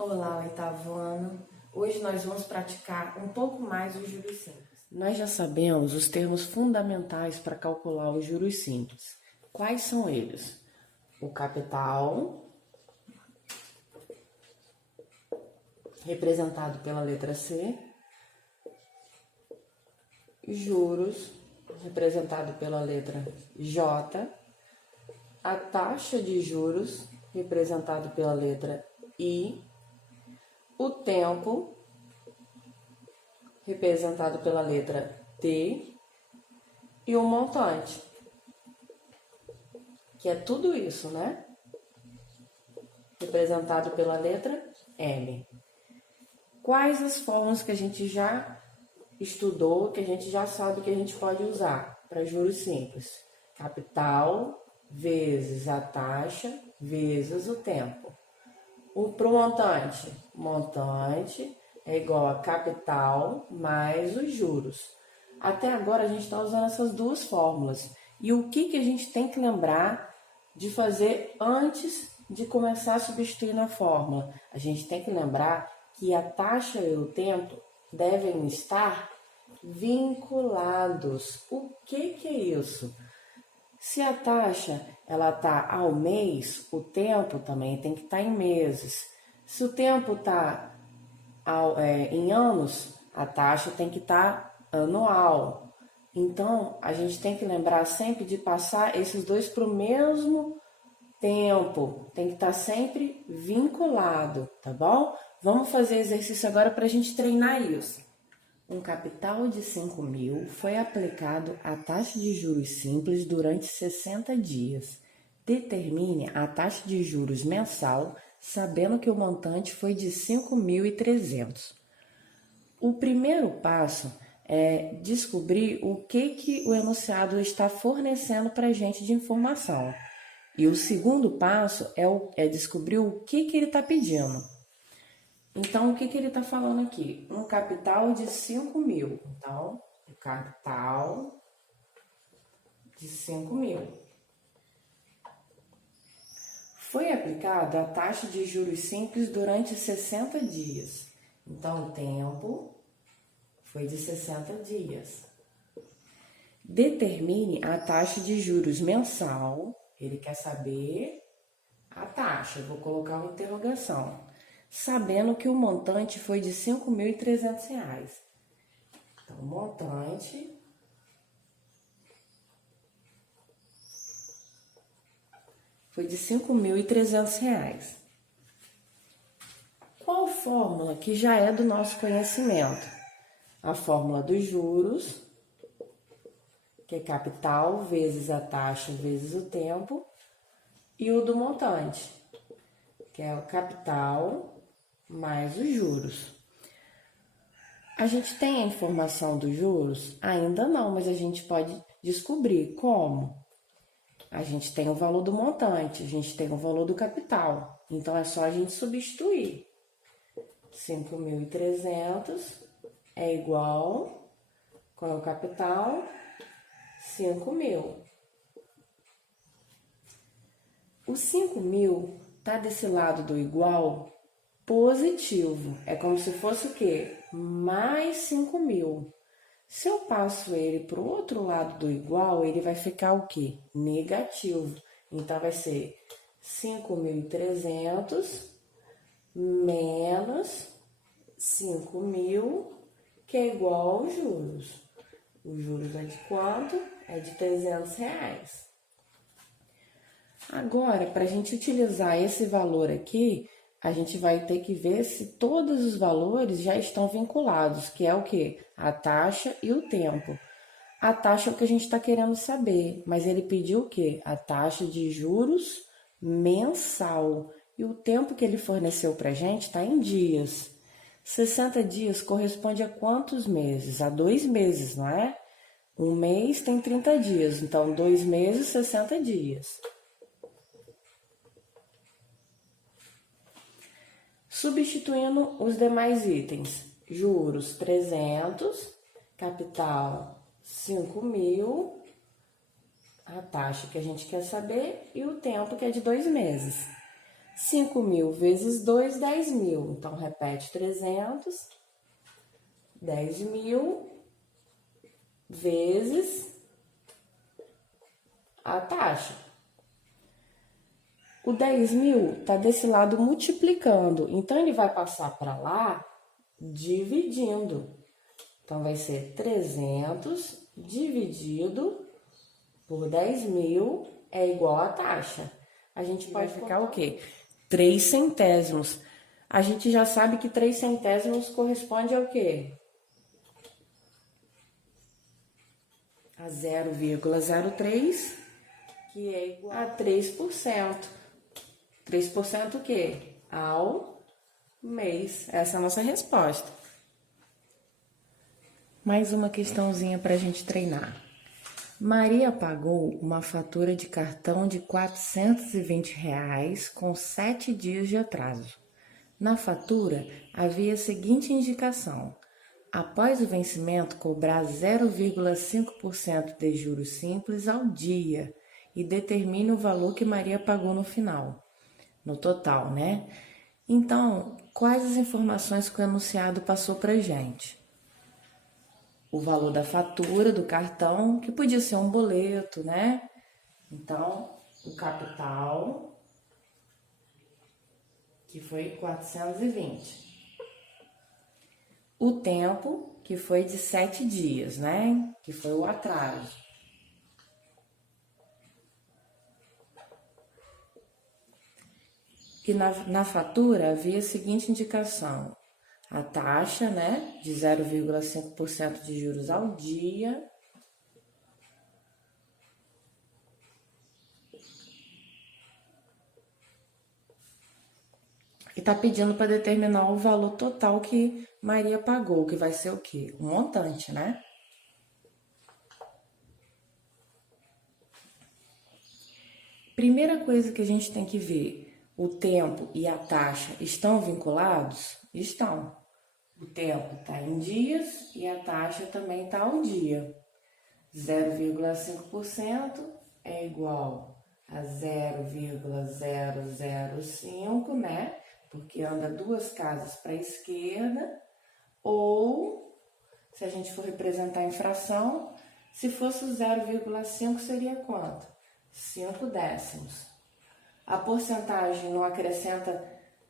Olá, oitavo ano. Hoje nós vamos praticar um pouco mais os juros simples. Nós já sabemos os termos fundamentais para calcular os juros simples. Quais são eles? O capital, representado pela letra C, juros, representado pela letra J, a taxa de juros, representado pela letra I, o tempo, representado pela letra T, e o montante, que é tudo isso, né? Representado pela letra M. Quais as formas que a gente já estudou, que a gente já sabe que a gente pode usar para juros simples? Capital vezes a taxa vezes o tempo. Para o montante, montante é igual a capital mais os juros. Até agora a gente está usando essas duas fórmulas. E o que a gente tem que lembrar de fazer antes de começar a substituir na fórmula? A gente tem que lembrar que a taxa e o tempo devem estar vinculados. O que é isso? Se a taxa ela está ao mês, o tempo também tem que estar em meses. Se o tempo está em anos, a taxa tem que estar anual. Então, a gente tem que lembrar sempre de passar esses dois para o mesmo tempo. Tem que estar sempre vinculado, tá bom? Vamos fazer exercício agora para a gente treinar isso. Um capital de 5.000 foi aplicado à taxa de juros simples durante 60 dias. Determine a taxa de juros mensal, sabendo que o montante foi de 5.300. O primeiro passo é descobrir o que o enunciado está fornecendo para a gente de informação. E o segundo passo é descobrir o que ele está pedindo. Então, o que ele está falando aqui? Um capital de 5.000. Então, o capital de 5.000. Foi aplicada a taxa de juros simples durante 60 dias. Então, o tempo foi de 60 dias. Determine a taxa de juros mensal. Ele quer saber a taxa. Vou colocar uma interrogação. Sabendo que o montante foi de R$ 5.300. Então, o montante foi de R$ 5.300. Qual fórmula que já é do nosso conhecimento? A fórmula dos juros, que é capital vezes a taxa vezes o tempo, e o do montante, que é o capital mais os juros. A gente tem a informação dos juros? Ainda não, mas a gente pode descobrir como. A gente tem o valor do montante, a gente tem o valor do capital. Então, é só a gente substituir. 5.300 é igual, qual é o capital? 5.000. O 5.000 está desse lado do igual positivo. É como se fosse o quê? Mais 5.000. Se eu passo ele para o outro lado do igual, ele vai ficar o quê? Negativo. Então, vai ser 5.300 menos 5.000, que é igual aos juros. Os juros é de quanto? É de R$300. Agora, para a gente utilizar esse valor aqui, a gente vai ter que ver se todos os valores já estão vinculados, que é o quê? A taxa e o tempo. A taxa é o que a gente está querendo saber, mas ele pediu o quê? A taxa de juros mensal. E o tempo que ele forneceu para a gente está em dias. 60 dias corresponde a quantos meses? A 2 meses, não é? Um mês tem 30 dias, então 2 meses, 60 dias. Substituindo os demais itens, juros 300, capital 5.000, a taxa que a gente quer saber e o tempo que é de 2 meses. 5.000 vezes 2, 10.000. Então, repete 300, 10.000 vezes a taxa. O 10.000 está desse lado multiplicando, então ele vai passar para lá dividindo. Então, vai ser 300 dividido por 10.000 é igual a taxa. A gente pode ficar o quê? 3 centésimos. A gente já sabe que 3 centésimos corresponde ao quê? A 0,03, que é igual a 3%. 3% o quê? Ao mês. Essa é a nossa resposta. Mais uma questãozinha para a gente treinar. Maria pagou uma fatura de cartão de R$ 420 com 7 dias de atraso. Na fatura, havia a seguinte indicação: após o vencimento, cobrar 0,5% de juros simples ao dia e determine o valor que Maria pagou no final, no total, né? Então, quais as informações que o enunciado passou para a gente? O valor da fatura do cartão, que podia ser um boleto, né? Então, o capital, que foi 420. O tempo, que foi de 7 dias, né? Que foi o atraso. E na fatura havia a seguinte indicação: a taxa, né, de 0,5% de juros ao dia, e tá pedindo para determinar o valor total que Maria pagou, que vai ser o quê? Um montante, né? Primeira coisa que a gente tem que ver, o tempo e a taxa estão vinculados? Estão. O tempo está em dias e a taxa também está ao dia. 0,5% é igual a 0,005, né? Porque anda 2 casas para a esquerda. Ou, se a gente for representar em fração, se fosse o 0,5 seria quanto? 5 décimos. A porcentagem não acrescenta,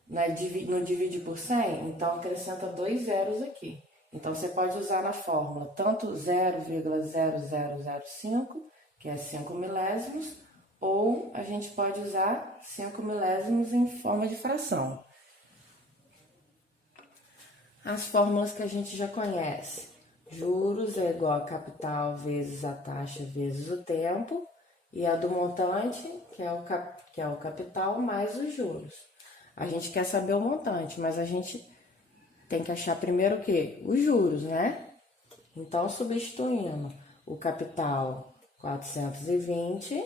não divide por 100, então acrescenta 2 zeros aqui. Então, você pode usar na fórmula tanto 0,0005, que é 5 milésimos, ou a gente pode usar 5 milésimos em forma de fração. As fórmulas que a gente já conhece. Juros é igual a capital vezes a taxa vezes o tempo, e a do montante, que é o capital, mais os juros. A gente quer saber o montante, mas a gente tem que achar primeiro o quê? Os juros, né? Então, substituindo o capital 420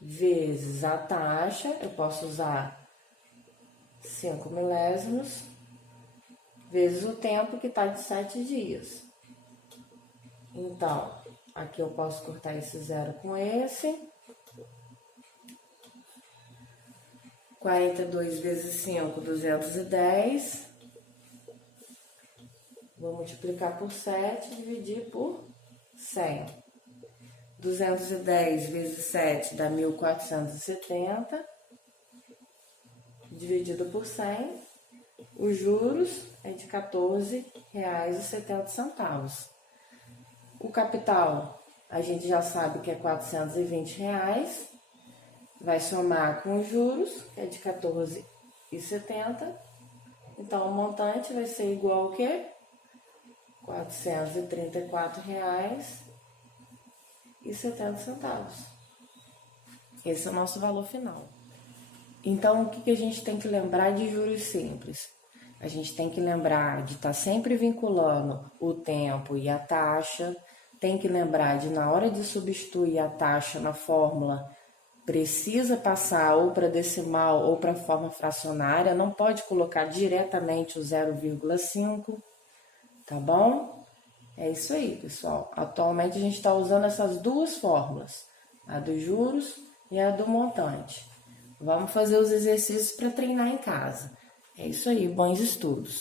vezes a taxa, eu posso usar 5 milésimos, vezes o tempo, que está de 7 dias. Então, aqui eu posso cortar esse zero com esse. 42 vezes 5, 210. Vou multiplicar por 7 e dividir por 100. 210 vezes 7 dá 1.470. Dividido por 100. Os juros é de R$ 14,70. O capital, a gente já sabe que é R$ 420. Vai somar com os juros, que é de R$ 14,70. Então, o montante vai ser igual ao quê? R$ 434,70. Esse é o nosso valor final. Então, o que a gente tem que lembrar de juros simples? A gente tem que lembrar de estar sempre vinculando o tempo e a taxa. Tem que lembrar de, na hora de substituir a taxa na fórmula, precisa passar ou para decimal ou para forma fracionária. Não pode colocar diretamente o 0,5, tá bom? É isso aí, pessoal. Atualmente a gente está usando essas duas fórmulas, a dos juros e a do montante. Vamos fazer os exercícios para treinar em casa. É isso aí, bons estudos.